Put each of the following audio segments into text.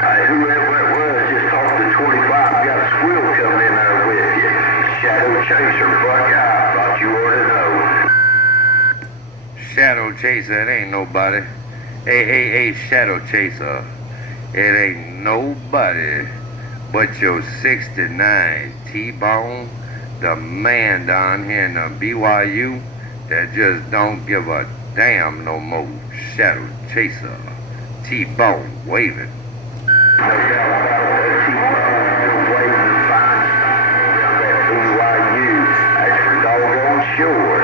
Whoever it was just talked to 25. Got a squirrel coming in there with you. Shadow Chaser, Buckeye. Thought you ought to know. Shadow Chaser, it ain't nobody. Hey, Shadow Chaser. It ain't nobody but your 69 T-Bone, the man down here in the BYU that just don't give a damn no more. Shadow Chaser, T-Bone waving. No doubt about that. T-Bone still waving the fine around that BYU. That's for doggone sure.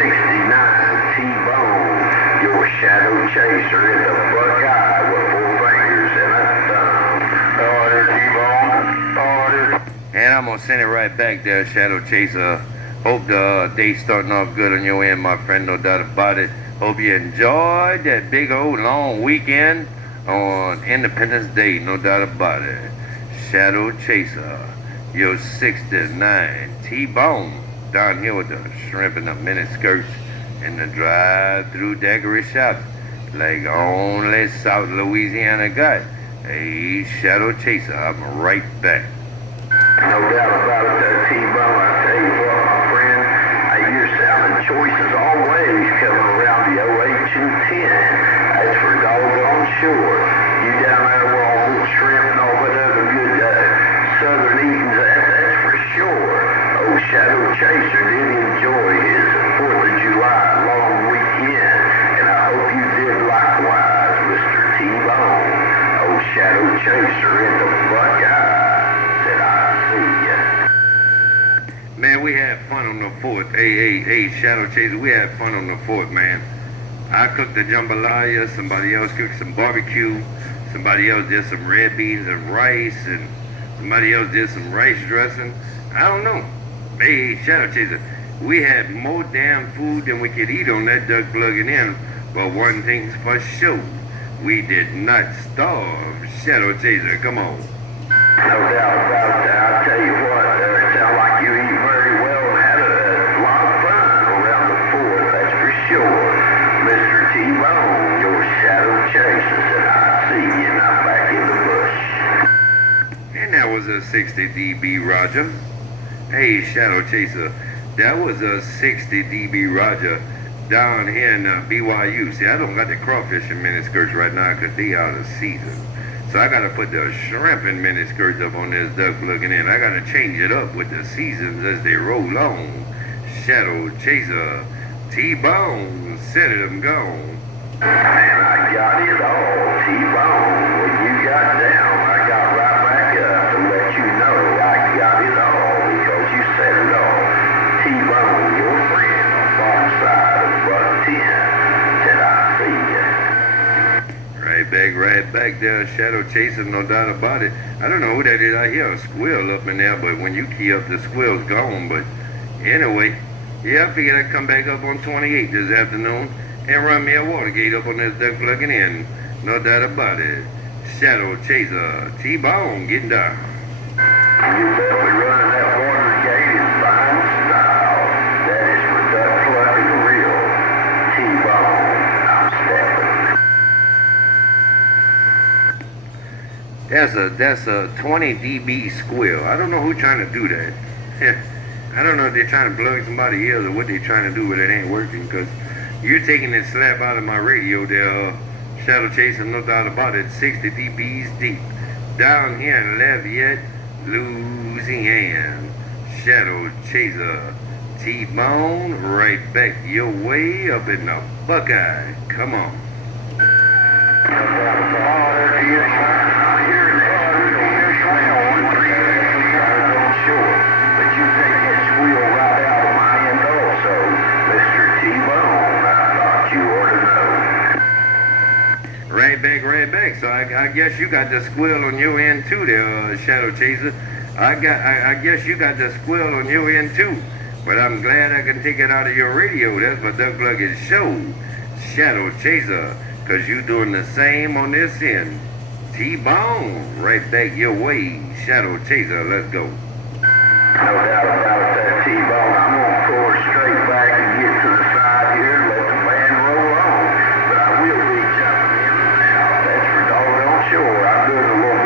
69 T-Bone, your Shadow Chaser in the Buckeye with 4 fingers and a thumb. Oh, there's T-Bone. Oh, there's... And I'm gonna send it right back there, Shadow Chaser. Hope the day's starting off good on your end, my friend, no doubt about it. Hope you enjoyed that big old long weekend on Independence Day, no doubt about it. Shadow Chaser, your 69 T-Bone, down here with the shrimp and the mini skirts and the drive-through daiquiri shots like only South Louisiana got. Hey, Shadow Chaser, I'm right back. No doubt about it, that T-Bone. I tell you what, my friend, you're sounding choices always coming around the OH210. That's for doggone sure. You down there with all the shrimp and all that other good southern eatings, that's for sure. Oh, Shadow Chaser did enjoy his 4th of July long weekend, and I hope you did likewise, Mr. T-Bone. Oh, Shadow Chaser in the Buckeye. Man, we had fun on the 4th. Hey, Shadow Chaser, we had fun on the 4th, man. I cooked the jambalaya, somebody else cooked some barbecue, somebody else did some red beans and rice, and somebody else did some rice dressing. I don't know. Hey, Shadow Chaser, we had more damn food than we could eat on that duck plugging in, but one thing's for sure, we did not starve. Shadow Chaser, come on. No doubt about that. I tell you what, it sounds like you eat very well and had a lot of fun around the 4th, that's for sure. Mr. T-Bone, your Shadow Chaser, said I see you, now back in the bush. And that was a 60 dB Roger. Hey, Shadow Chaser, that was a 60 dB Roger down here in BYU. See, I don't got the crawfish and mini skirts right now because they out of season. So I gotta put the shrimp and mini skirts up on this duck looking in. I gotta change it up with the seasons as they roll on. Shadow Chaser, T-Bone, set it and gone. And I got it all, T-Bone. When you got down, I got right back up to let you know I got it all because you said it all. T-Bone, your friend on the bottom side of Buck 10, said I see you. Right back there, Shadow Chaser, no doubt about it. I don't know who that is. I hear a squirrel up in there, but when you key up, the squirrel's gone. But anyway, yeah, I figured I'd come back up on 28 this afternoon and run me a water gate up on this duck plugging in. No doubt about it. Shadow Chaser, T-Bone, getting down. You better be running that water gate in fine style. That is for duck plugging real. T-Bone, I'm stepping. That's a 20 dB squeal. I don't know who's trying to do that. I don't know if they're trying to plug somebody else or what they're trying to do, but it ain't working because you're taking that slap out of my radio there, Shadow Chaser, no doubt about it. 60 dBs deep. Down here in Lafayette, Louisiana. Shadow Chaser, T-Bone, right back your way up in the Buckeye. Come on. Right back. So I guess you got the squeal on your end too there, Shadow Chaser. I guess you got the squeal on your end too. But I'm glad I can take it out of your radio. That's what Duck Plug's show, Shadow Chaser. Cause you doing the same on this end. T-Bone, right back your way, Shadow Chaser. Let's go. No doubt about that, T-Bone. I'm gonna pull her straight back and get to the side here and let the band roll on. But I will be jumping in and out. That's for doggone sure. I'm doing a little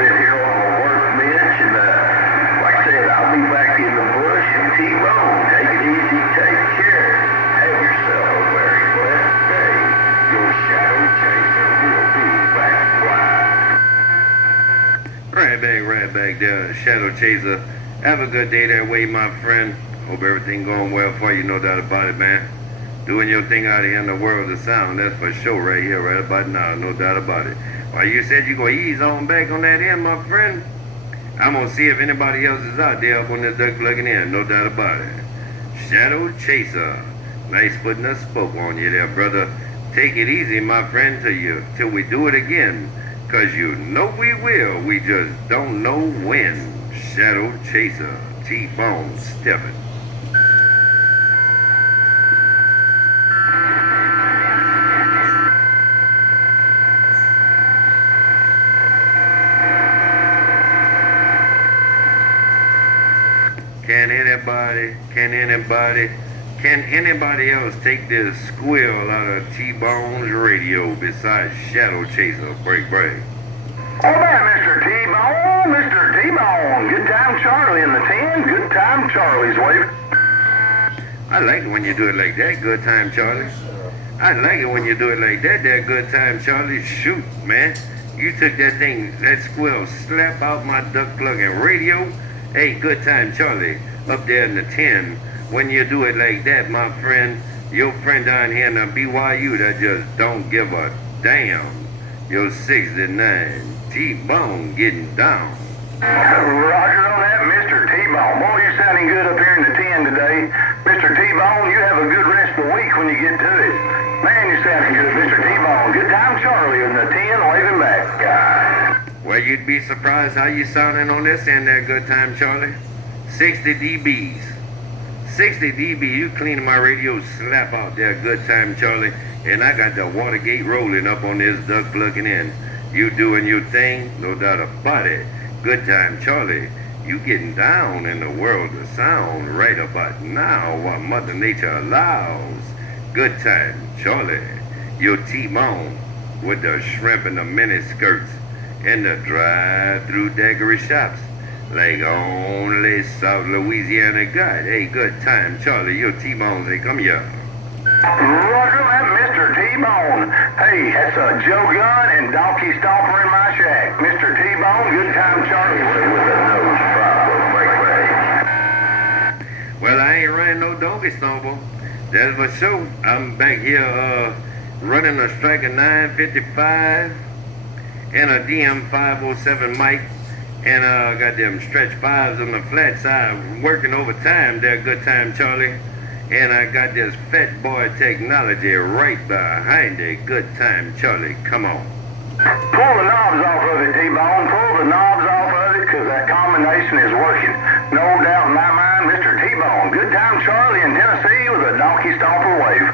right back there, Shadow Chaser. Have a good day that way, my friend. Hope everything going well for you, no doubt about it, man. Doing your thing out here in the world of sound, that's for sure, right here, right about now, no doubt about it. Well, you said you gonna ease on back on that end, my friend. I'm gonna see if anybody else is out there up on this duck plugging in, no doubt about it. Shadow Chaser. Nice putting a spoke on you there, brother. Take it easy, my friend, till we do it again. 'Cause you know we will, we just don't know when. Shadow Chaser, T-Bone stepping. Can anybody else take this squeal out of T-Bone's radio besides Shadow Chaser? Break. Oh, there, Mr. T-Bone, Mr. T-Bone. Good time Charlie in the 10, good time Charlie's waving. I like it when you do it like that, good time Charlie. I like it when you do it like that, good time Charlie. Shoot, man. You took that squeal slap out my duck plugging radio. Hey, good time Charlie, up there in the 10. When you do it like that, my friend, your friend down here in the BYU that just don't give a damn. Your 69, T-Bone getting down. Roger on that, Mr. T-Bone. Boy, you're sounding good up here in the 10 today. Mr. T-Bone, you have a good rest of the week when you get to it. Man, you're sounding good, Mr. T-Bone. Good time Charlie in the 10, waving back. Well, you'd be surprised how you sounding on this end there, good time Charlie. 60 dBs. 60 dB, you cleaning my radio slap out there, good time Charlie. And I got the Watergate rolling up on this duck plugging in. You doing your thing, no doubt about it. Good time Charlie, you getting down in the world of sound right about now while Mother Nature allows. Good time Charlie, your T-Bone with the shrimp and the mini skirts and the drive-through daiquiri shops like only South Louisiana got. Hey, good time Charlie, your T-Bone, say come here. Roger that, Mr. T-Bone. Hey, that's a Joe Gun and Donkey Stomper in my shack. Mr. T-Bone, good time Charlie with a nose problem. Break. Well, I ain't running no Donkey Stomper. That's for sure. I'm back here running a Striker 955 and a DM507 mic. And got them stretch 5s on the flat side, working overtime there, good time Charlie. And I got this Fat Boy technology right behind it, good time Charlie, come on. Pull the knobs off of it, T-Bone, pull the knobs off of it, because that combination is working. No doubt in my mind, Mr. T-Bone, good time Charlie in Tennessee with a Donkey Stomper wave.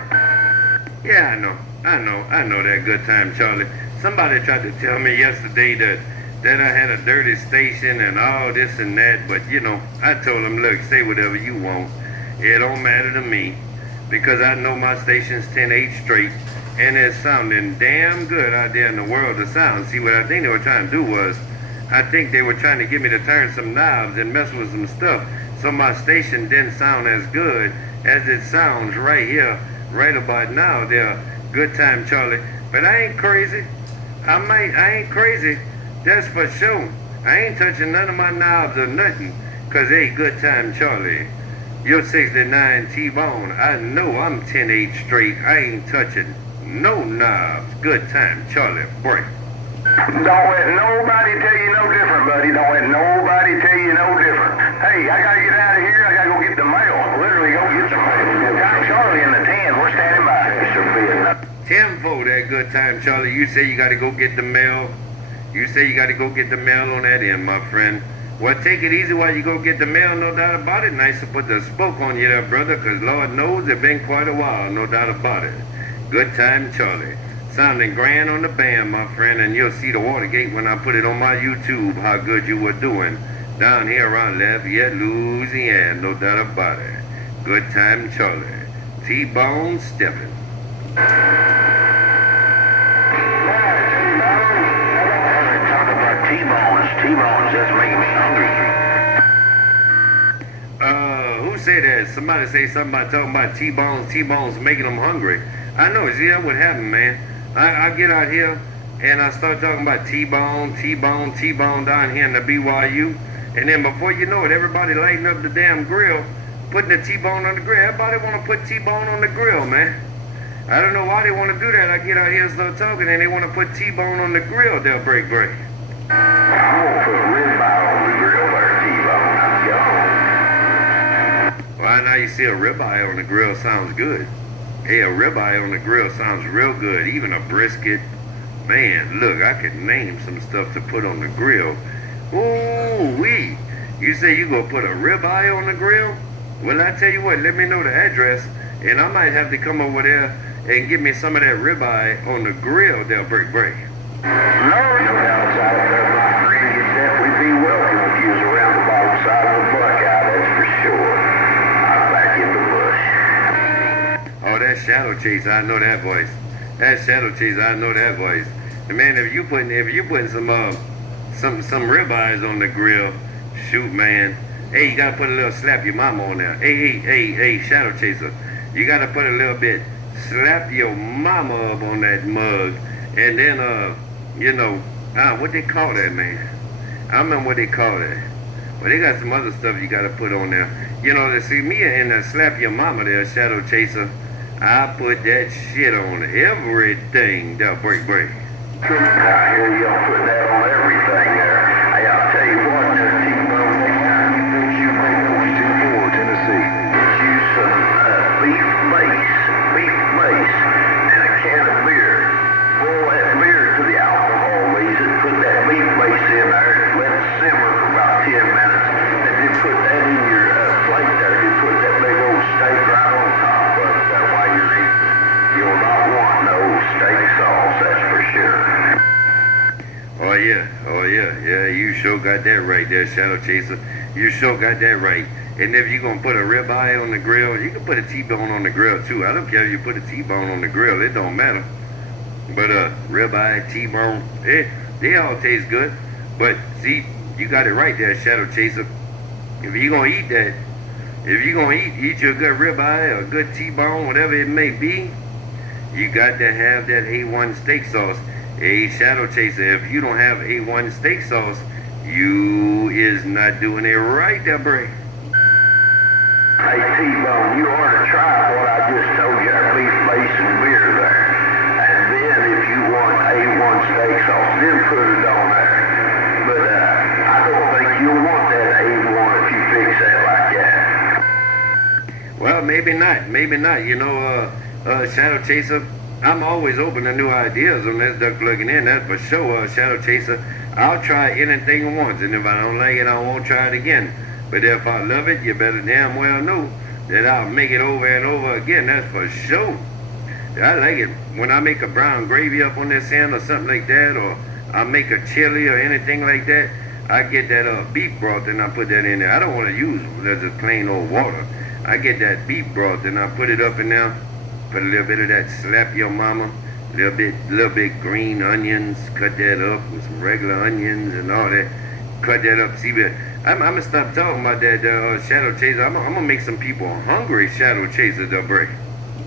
Yeah, I know that, good time Charlie. Somebody tried to tell me yesterday that I had a dirty station and all this and that, but you know, I told them, look, say whatever you want. It don't matter to me, because I know my station's 10-8 straight, and it's sounding damn good out there in the world of sound. See, what I think they were trying to do was, I think they were trying to get me to turn some knobs and mess with some stuff, so my station didn't sound as good as it sounds right here, right about now there, good time Charlie. But I ain't crazy. I ain't crazy. That's for sure. I ain't touching none of my knobs or nothing. 'Cause hey, good time Charlie. You're 69 T-Bone. I know I'm 10-8 straight. I ain't touching no knobs. Good time Charlie. Break. Don't let nobody tell you no different, buddy. Don't let nobody tell you no different. Hey, I gotta get out of here. I gotta go get the mail. Literally go get the mail. Good time Charlie in the 10. We're standing by. It should be enough. 10-4 that good time Charlie. You say you gotta go get the mail. You say you gotta go get the mail on that end, my friend. Well, take it easy while you go get the mail, no doubt about it. Nice to put the spoke on you there, brother, 'cause Lord knows it's been quite a while, no doubt about it. Good time Charlie. Sounding grand on the band, my friend, and you'll see the Watergate when I put it on my YouTube, how good you were doing down here around Lafayette, Louisiana, no doubt about it. Good time Charlie. T-Bone stepping. T-Bone's just making me hungry. Who said that? Somebody say something about talking about T-Bones. T-Bones making them hungry. I know. See, that what happened, man. I get out here and I start talking about T-bone, T-bone, T-bone down here in the BYU. And then before you know it, everybody lighting up the damn grill, putting the T-bone on the grill. Everybody want to put T-bone on the grill, man. I don't know why they want to do that. I get out here and start talking, and they want to put T-bone on the grill. They'll break break. I'm gonna put ribeye on the grill there, T-bone. I'm gone. Well, now you see a ribeye on the grill sounds good. Hey, a ribeye on the grill sounds real good. Even a brisket. Man, look, I could name some stuff to put on the grill. Ooh-wee. You say you gonna put a ribeye on the grill? Well, I tell you what, let me know the address, and I might have to come over there and get me some of that ribeye on the grill. They'll break break. No doubts out there, my friend. You'd definitely be welcome if you was around the bottom side of the Buckeye, that's for sure. I'm back in the bush. Oh, that Shadow Chaser, I know that voice. That Shadow Chaser, I know that voice. And man, if you putting some ribeyes on the grill, shoot, man. Hey, you gotta put a little slap your mama on there. Hey, Shadow Chaser, you gotta put a little bit slap your mama up on that mug, and then what they call that, man? I remember what they call that. Well, they got some other stuff you gotta put on there. You know, to see me in the slap your mama there, Shadow Chaser, I put that shit on everything. They'll break break. I hear you all put that on everything there. Hey, I'll tell you what, there, T-Bone, next time you make noise in Ford, Tennessee, get you some beef mace, and a can of beer. Boil that beer to the alcohol leaves it, put that beef mace in there, let it simmer for about 10 minutes, and then put that in your plate there. You put that big old steak right on top of it there while you're eating. You'll not want no steak sauce, that's for sure. Oh yeah, you sure got that right there, Shadow Chaser. You sure got that right. And if you're gonna put a ribeye on the grill, you can put a T-bone on the grill too. I don't care if you put a T-bone on the grill, it don't matter. But ribeye, T-bone, they all taste good. But see, you got it right there, Shadow Chaser. If you're gonna eat that, if you're gonna eat your good ribeye or good T-bone, whatever it may be, you got to have that A1 steak sauce. Hey, Shadow Chaser, if you don't have A1 steak sauce, you is not doing it right there, Bray. Hey, T-Bone, you ought to try what I just told you, our beef mace and beer there. And then if you want A1 steak sauce, then put it on there. But I don't think you'll want that A1 if you fix that like that. Well, maybe not. You know, Shadow Chaser, I'm always open to new ideas on this duck plugging in, that's for sure, Shadow Chaser. I'll try anything once, and if I don't like it, I won't try it again. But if I love it, you better damn well know that I'll make it over and over again, that's for sure. I like it. When I make a brown gravy up on this end or something like that, or I make a chili or anything like that, I get that beef broth and I put that in there. I don't want to use just plain old water. I get that beef broth and I put it up in there. Put a little bit of that slap your mama, little bit green onions, cut that up with some regular onions and all that. Cut that up. See, but I'm gonna stop talking about that Shadow Chaser. I'm gonna make some people hungry, Shadow Chaser, the break.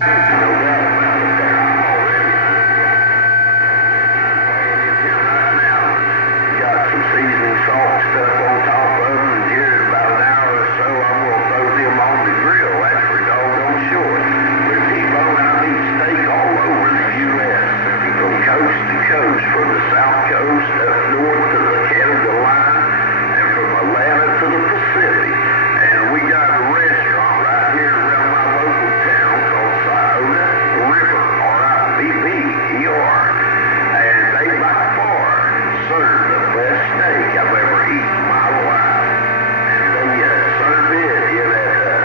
No doubt about it there. I'm already. Right now, you got some seasoning salt stuff on top of them, and here in about an hour or so, I'm gonna throw them on the grill. That's for doggone sure. I eat steak all over the U.S. from coast to coast, from the South Coast up north to the Canada line, and from Atlanta to the Pacific. And we got a restaurant right here around my local town called Scioto River, R-I-V-V-E-R. And they by far serve the best steak I've ever eaten in my life. And they serve it in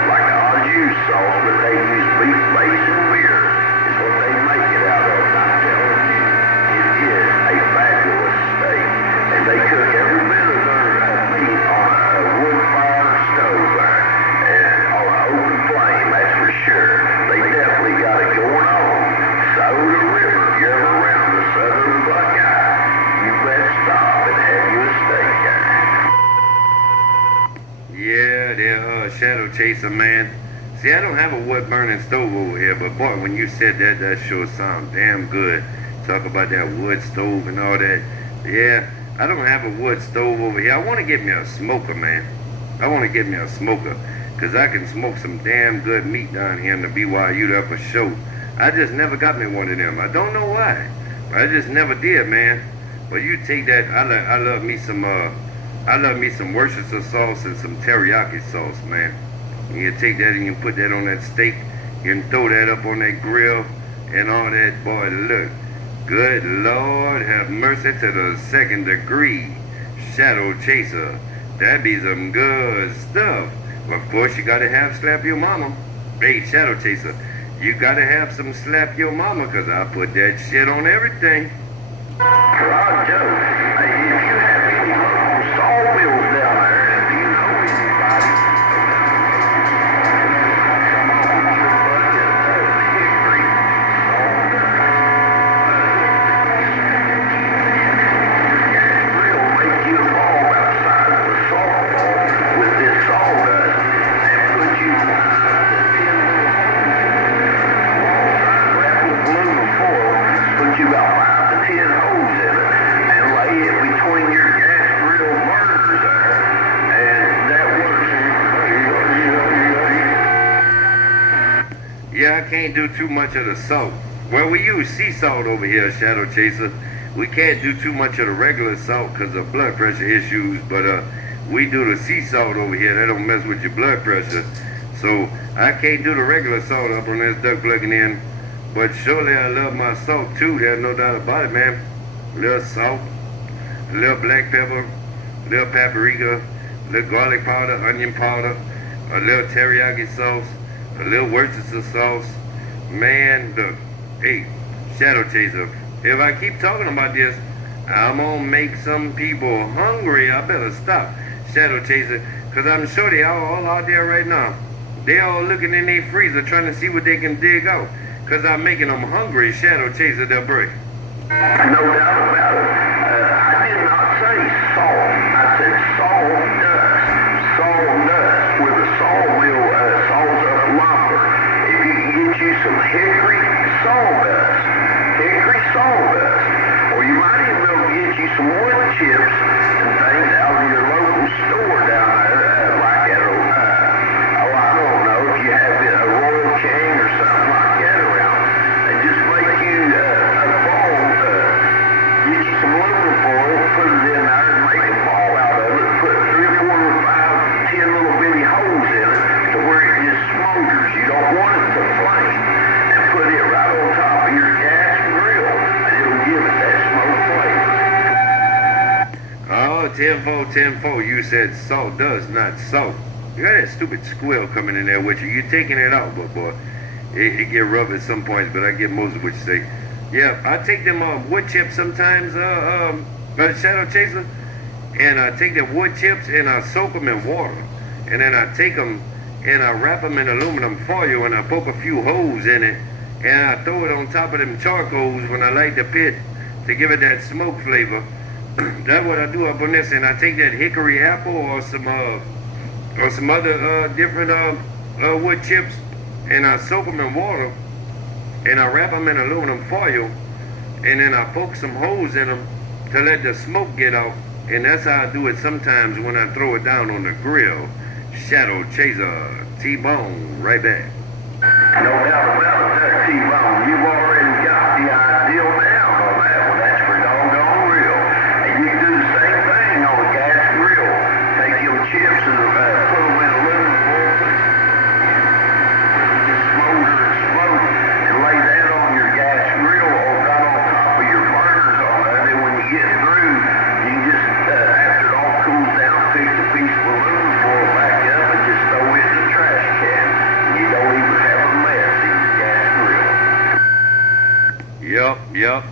like an au jus sauce, but they use beef mace and beer. What they make it out of, and I'm telling you, it is a fabulous steak. And they cook every bit of their meat on a wood fire stove there, and on an open flame, that's for sure. They definitely got it going on. Scioto River, if you're ever around the southern Buckeye, you best stop and have you a steak there. Yeah, they're Shadow Chaser, man. See, I don't have a wood burning stove over here, but boy, when you said that, that sure sounds damn good. Talk about that wood stove and all that. Yeah, I don't have a wood stove over here. I want to get me a smoker, man. I want to get me a smoker. Because I can smoke some damn good meat down here in the BYU up for show. I just never got me one of them. I don't know why. I just never did, man. But you take that, I love me some Worcestershire sauce and some teriyaki sauce, man. And you take that and you put that on that steak. You can throw that up on that grill and all that. Boy, look. Good Lord, have mercy to the second degree. Shadow Chaser. That be some good stuff. But of course, you gotta have slap your mama. Hey, Shadow Chaser. You gotta have some slap your mama, cause I put that shit on everything. Rod Joe, hey, if you have any local sawmills down there, if you know anybody, come on with your bucket of hickory grill, make you a ball about the size of a softball with this sawdust and put you 10 little holes wrap with aluminum foil, put you about 5 to 10 holes in it, and lay it between your gas grill burners there, and that works. Yeah, I can't do too much of the salt. Well, we use sea salt over here, Shadow Chaser. We can't do too much of the regular salt because of blood pressure issues, but we do the sea salt over here. That don't mess with your blood pressure. So I can't do the regular salt up on this duck plugging in. But surely I love my salt too. There's no doubt about it, man. A little salt, a little black pepper, a little paprika, a little garlic powder, onion powder, a little teriyaki sauce, a little Worcestershire sauce. Man, look, hey, Shadow Chaser, if I keep talking about this, I'm gonna make some people hungry. I better stop, Shadow Chaser, because I'm sure they all out there right now. They all looking in their freezer trying to see what they can dig out. Because I'm making them hungry, Shadow Chaser, their break. No doubt about it. I did not say salt. I said sawdust. Sawdust with a sawmill saws up lumber. If you can get you some hickory sawdust, or you might even be able to get you some wood chips and things out of your local store down there, like at I don't know if you have a Royal King or something like that around, and just make you a ball, get you some aluminum foil, put it in there and make a ball out of it, put 3 or 4 or 5, 10 little bitty holes in it to where it just smolders. You don't want it to flame, and put it right on top of your gas grill, and it'll give it that smoke flavor. Oh, 10-4, you said salt does, not salt. You got that stupid squirrel coming in there with you. You're taking it out, but boy, it get rough at some points, but I get most of what you say. Yeah, I take them wood chips sometimes, Shadow Chaser, and I take the wood chips and I soak them in water, and then I take them and I wrap them in aluminum foil and I poke a few holes in it, and I throw it on top of them charcoals when I light the pit to give it that smoke flavor. That's what I do up on this, and I take that hickory apple or some other different wood chips, and I soak them in water, and I wrap them in aluminum foil, and then I poke some holes in them to let the smoke get out, and that's how I do it sometimes when I throw it down on the grill. Shadow Chaser, T-Bone, right back. No doubt about that, T-Bone. You've already got the ideal down on that one. That's for doggone real. And you can do the same thing on a gas grill. Take your chips and put them in aluminum foil, just smolder and smoke, and lay that on your gas grill or right on top of your burners on there. And then when you get through, you can just, after it all cools down, pick a piece of aluminum foil back up and just throw it in the trash can. You don't even have a mess in your gas grill.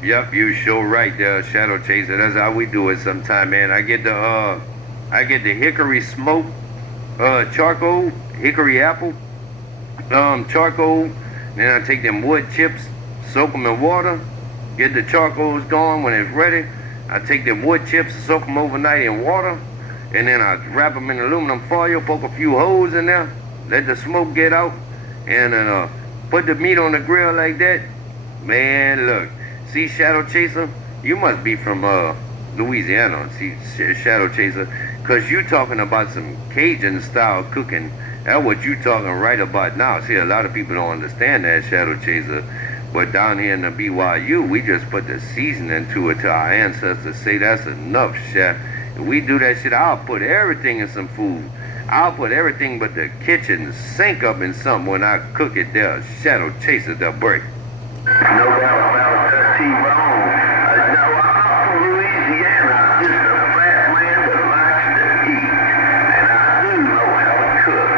Yup, you sure right there, Shadow Chaser. That's how we do it sometime, man. I get the hickory smoke, charcoal, hickory apple, charcoal, then I take them wood chips, soak them in water, get the charcoals going. When it's ready, I take them wood chips, soak them overnight in water, and then I wrap them in aluminum foil, poke a few holes in there, let the smoke get out, and then put the meat on the grill like that. Man, look, See, Shadow Chaser, you must be from Louisiana. See, Shadow Chaser, cause you talking about some Cajun style cooking. That's what you talking right about now. See, a lot of people don't understand that, Shadow Chaser. But down here in the BYU, we just put the seasoning to it till our ancestors say that's enough, chef. If we do that shit, I'll put everything in some food. I'll put everything but the kitchen sink up in something when I cook it there. Shadow Chaser, the break. No doubt about that, T-Bone. No, I'm not from Louisiana. I'm just a fat man that likes to eat. And I do know how to cook.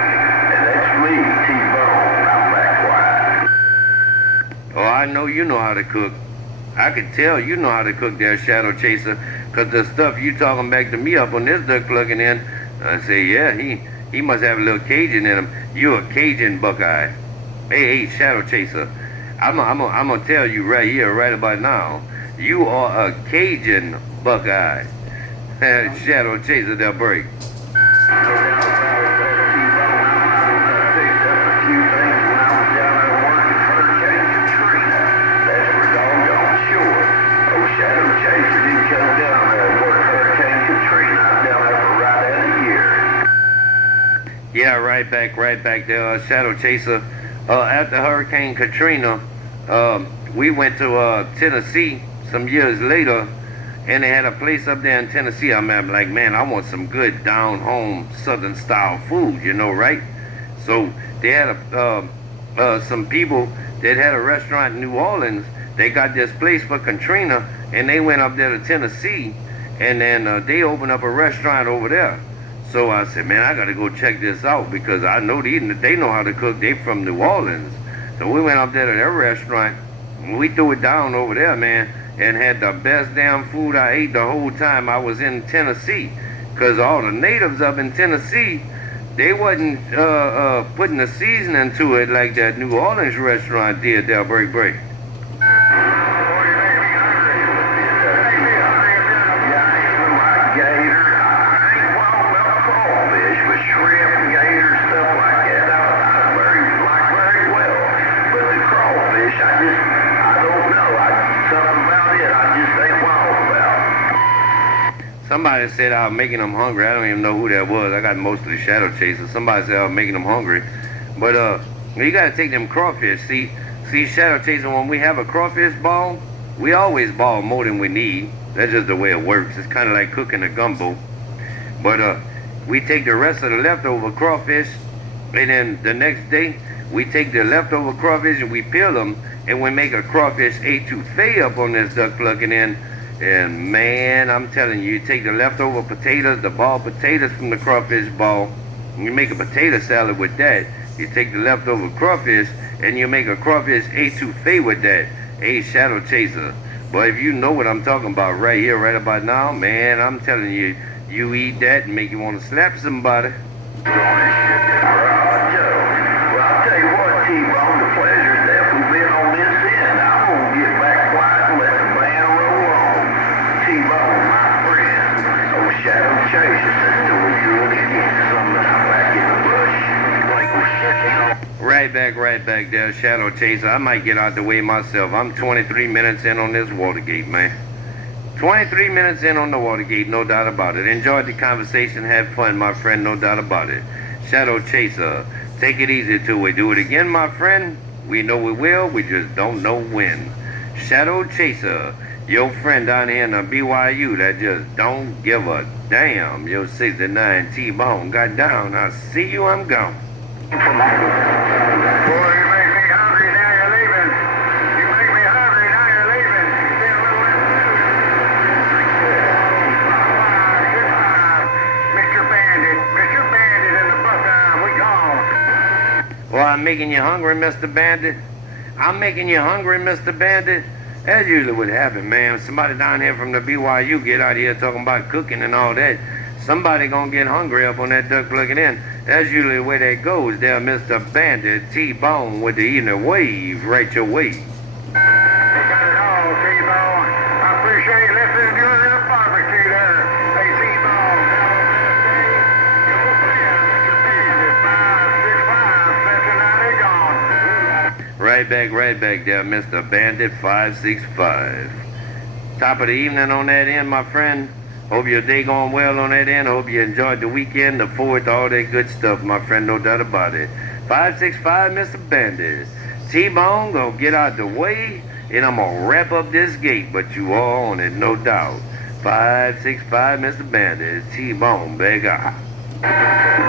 And that's me, T-Bone. I'm that quiet. Oh, I know you know how to cook. I can tell you know how to cook there, Shadow Chaser. Cause the stuff you talking back to me up on this duck plugging in, I say, yeah, he must have a little Cajun in him. You a Cajun Buckeye. Hey, Shadow Chaser. I'm gonna tell you right here, right about now, you are a Cajun Buckeye. Shadow Chaser, that break. No doubt about that, T-Bone. I picked up a few things when I was down there working Hurricane Katrina. That's for doggone sure. Oh, Shadow Chaser didn't come down there and work Hurricane Katrina. I'm down there for right at a year. Yeah, right back there, Shadow Chaser. After Hurricane Katrina, we went to Tennessee some years later, and they had a place up there in Tennessee. I'm like, man, I want some good down home Southern style food, you know, right? So they had some people that had a restaurant in New Orleans. They got this place for Katrina, and they went up there to Tennessee, and then they opened up a restaurant over there. So I said, man, I got to go check this out because I know they know how to cook. They from New Orleans. So we went up there to their restaurant. And we threw it down over there, man, and had the best damn food I ate the whole time I was in Tennessee. Because all the natives up in Tennessee, they wasn't putting the seasoning to it like that New Orleans restaurant did there, break. Somebody said I was making them hungry. I don't even know who that was. I got most of the Shadow Chasers. Somebody said I was making them hungry. But you got to take them crawfish. See, Shadow Chaser, when we have a crawfish ball, we always ball more than we need. That's just the way it works. It's kind of like cooking a gumbo. But we take the rest of the leftover crawfish, and then the next day, we take the leftover crawfish and we peel them, and we make a crawfish etouffee up on this duck plucking in. And man, I'm telling you, you take the leftover potatoes, the ball potatoes from the crawfish ball, and you make a potato salad with that. You take the leftover crawfish and you make a crawfish etouffee with that. Hey, Shadow Chaser. But if you know what I'm talking about right here, right about now, man, I'm telling you, you eat that and make you want to slap somebody. Well, I'll tell you what, T-Bone, the pleasure's definitely been on this end. I'm going to get back quiet and let the band roll on. T-Bone, my friend. Oh, Shadow Chaser says till we do it again. Something I'm back in the bush. Like we're checking on. Right back there, Shadow Chaser. I might get out the way myself. I'm 23 minutes in on this Watergate, man. 23 minutes in on the Watergate, no doubt about it. Enjoyed the conversation, had fun, my friend, no doubt about it. Shadow Chaser, take it easy till we do it again, my friend. We know we will, we just don't know when. Shadow Chaser, your friend down here in the BYU that just don't give a damn. Your 69 T-Bone got down. I see you, I'm gone. Boy, you make me hungry, now you're leaving. You make me hungry, now you're leaving. Get a little less food. Mr. Bandit in the Buckeye, we gone. Well, I'm making you hungry, Mr. Bandit. I'm making you hungry, Mr. Bandit. That's usually what happens, man. Somebody down here from the BYU get out here talking about cooking and all that. Somebody gonna get hungry up on that duck plugging in. That's usually the way that goes there, Mr. Bandit. T-Bone with the evening wave, right your way. You got it all, T-Bone. I appreciate listening to your little barbecue there. Hey, T-Bone, have a blessed day. Your friend, Mr. Bandit, 565, Cincinnati gone. right back there, Mr. Bandit 565. Top of the evening on that end, my friend. Hope your day going well on that end. Hope you enjoyed the weekend, the forward, all that good stuff, my friend, no doubt about it. 565, Mr. Bandit. T-Bone gonna get out the way, and I'm gonna wrap up this gate, but you all on it, no doubt. 565, Mr. Bandit. T-Bone, big eye.